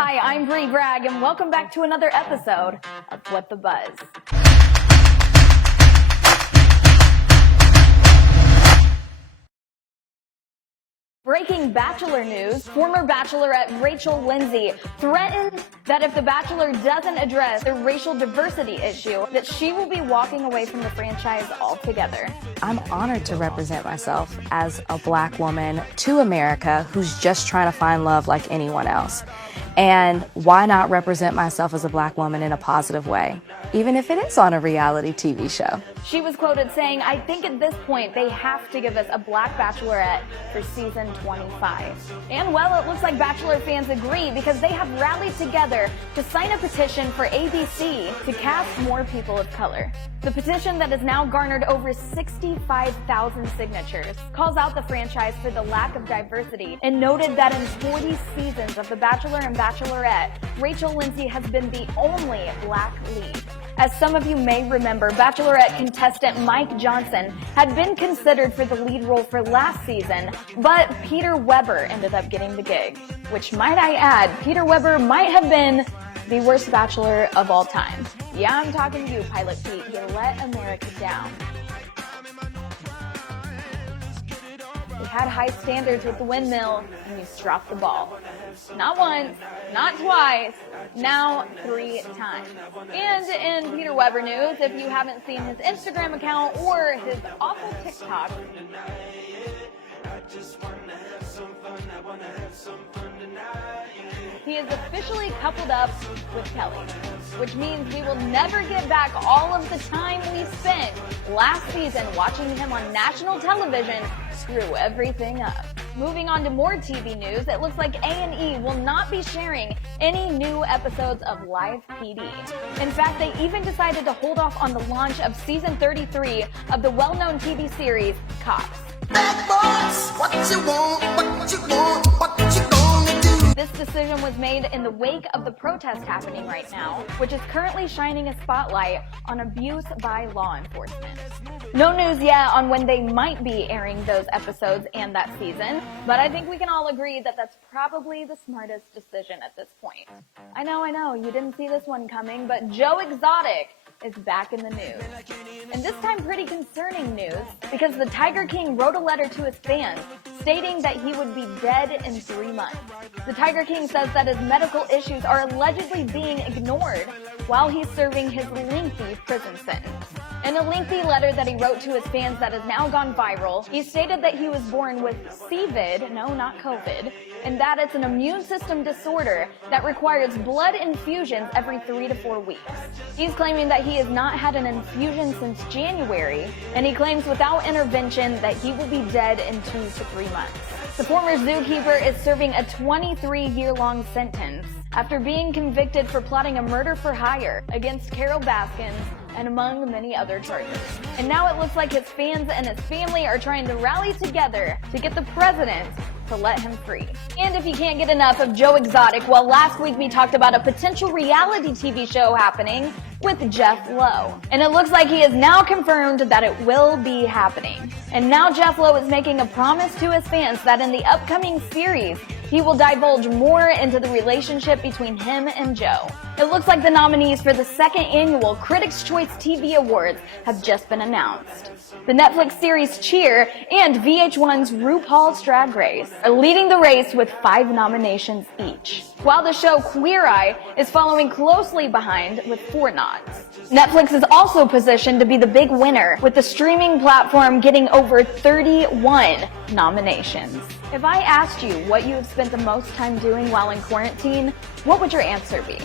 Hi, I'm Bree Bragg, and welcome back to another episode of What the Buzz. Breaking Bachelor news, former Bachelorette Rachel Lindsay threatened that if The Bachelor doesn't address the racial diversity issue, that she will be walking away from the franchise altogether. I'm honored to represent myself as a black woman to America who's just trying to find love like anyone else. And why not represent myself as a black woman in a positive way, even if it is on a reality TV show? She was quoted saying, "I think at this point they have to give us a black Bachelorette for season 25. And well, it looks like Bachelor fans agree because they have rallied together to sign a petition for ABC to cast more people of color. The petition that has now garnered over 65,000 signatures calls out the franchise for the lack of diversity and noted that in 40 seasons of The Bachelor and Bachelorette, Rachel Lindsay has been the only black lead. As some of you may remember, Bachelorette contestant Mike Johnson had been considered for the lead role for last season, but Peter Weber ended up getting the gig. Which, might I add, Peter Weber might have been the worst Bachelor of all time. Yeah, I'm talking to you, Pilot Pete. You let America down. You had high standards with the windmill, and you dropped the ball. Not once, not twice, now 3 times. And in Peter Weber news, if you haven't seen his Instagram account or his awful TikTok, he is officially coupled up with Kelly, which means we will never get back all of the time we spent last season watching him on national television screw everything up. Moving on to more TV news, it looks like A&E will not be sharing any new episodes of Live PD. In fact, they even decided to hold off on the launch of season 33 of the well-known TV series Cops. Bad boys, what you want, what you want, what you gonna do? This decision was made in the wake of the protest happening right now, which is currently shining a spotlight on abuse by law enforcement. No news yet on when they might be airing those episodes and that season, but I think we can all agree that that's probably the smartest decision at this point. I know, you didn't see this one coming, but Joe Exotic is back in the news. And this time pretty concerning news, because the Tiger King wrote a letter to his fans stating that he would be dead in 3 months. The Tiger King says that his medical issues are allegedly being ignored while he's serving his lengthy prison sentence. In a lengthy letter that he wrote to his fans that has now gone viral, he stated that he was born with CVID, no, not COVID, and that it's an immune system disorder that requires blood infusions every 3 to 4 weeks. He's claiming that he has not had an infusion since January, and he claims without intervention that he will be dead in 2 to 3 months. The former zookeeper is serving a 23-year-long sentence after being convicted for plotting a murder for hire against Carol Baskins and among many other charges. And now it looks like his fans and his family are trying to rally together to get the president to let him free. And if you can't get enough of Joe Exotic, well, last week we talked about a potential reality TV show happening with Jeff Lowe. And it looks like he has now confirmed that it will be happening. And now Jeff Lowe is making a promise to his fans that in the upcoming series, he will divulge more into the relationship between him and Joe. It looks like the nominees for the 2nd annual Critics' Choice TV Awards have just been announced. The Netflix series Cheer and VH1's RuPaul's Drag Race are leading the race with 5 nominations each, while the show Queer Eye is following closely behind with 4 nods. Netflix is also positioned to be the big winner, with the streaming platform getting over 31 nominations. If I asked you what you have spent the most time doing while in quarantine, what would your answer be?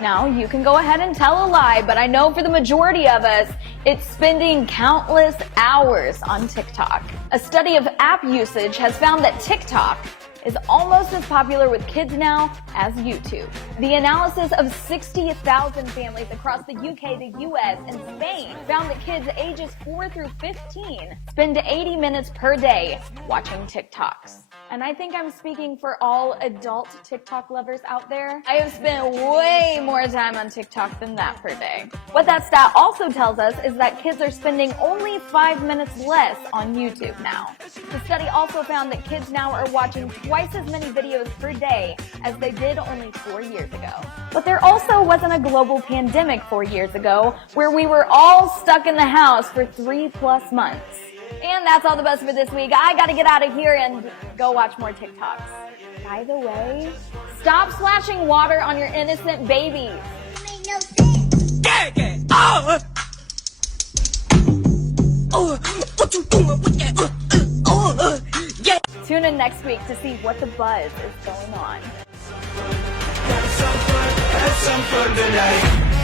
Now, you can go ahead and tell a lie, but I know for the majority of us, it's spending countless hours on TikTok. A study of app usage has found that TikTok is almost as popular with kids now as YouTube. The analysis of 60,000 families across the UK, the US, and Spain found that kids ages 4 through 15 spend 80 minutes per day watching TikToks. And I think I'm speaking for all adult TikTok lovers out there. I have spent way more time on TikTok than that per day. What that stat also tells us is that kids are spending only 5 minutes less on YouTube now. The study also found that kids now are watching twice as many videos per day as they did only 4 years ago. But there also wasn't a global pandemic 4 years ago where we were all stuck in the house for 3+ months. And that's all the buzz for this week. I gotta get out of here and go watch more TikToks. By the way, stop splashing water on your innocent babies. What you doing with that? Yeah. Tune in next week to see what the buzz is going on. Have some fun tonight.